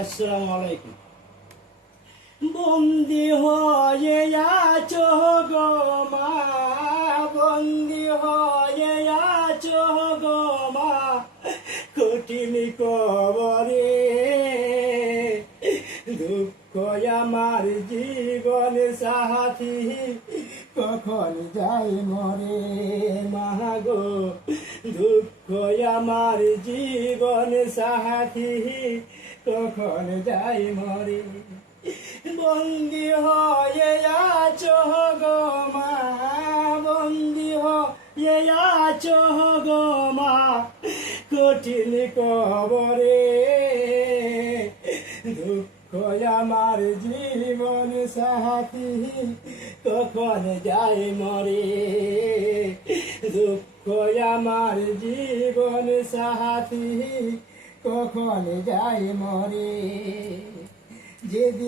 আসসালামু আলাইকুম। বন্দি হয়ে আছো গো মা, বন্দি হয়ে আছো গো মা, কঠিন কবরে। দুঃখ আমার জীবন সাথী, কখন যাই মরে মা গো। দুঃখ আমার জীবন সাথী, কখন যাই মরে। বন্দি হয়ে আছো গো মা, বন্দি হয়ে আছো গো মা, কঠিন কবরে। দুঃখ আমার জীবন সাথী, কখন যাই মরে। দুঃখ আমার জীবন সাথী, কখন যাই মরে। যেদিন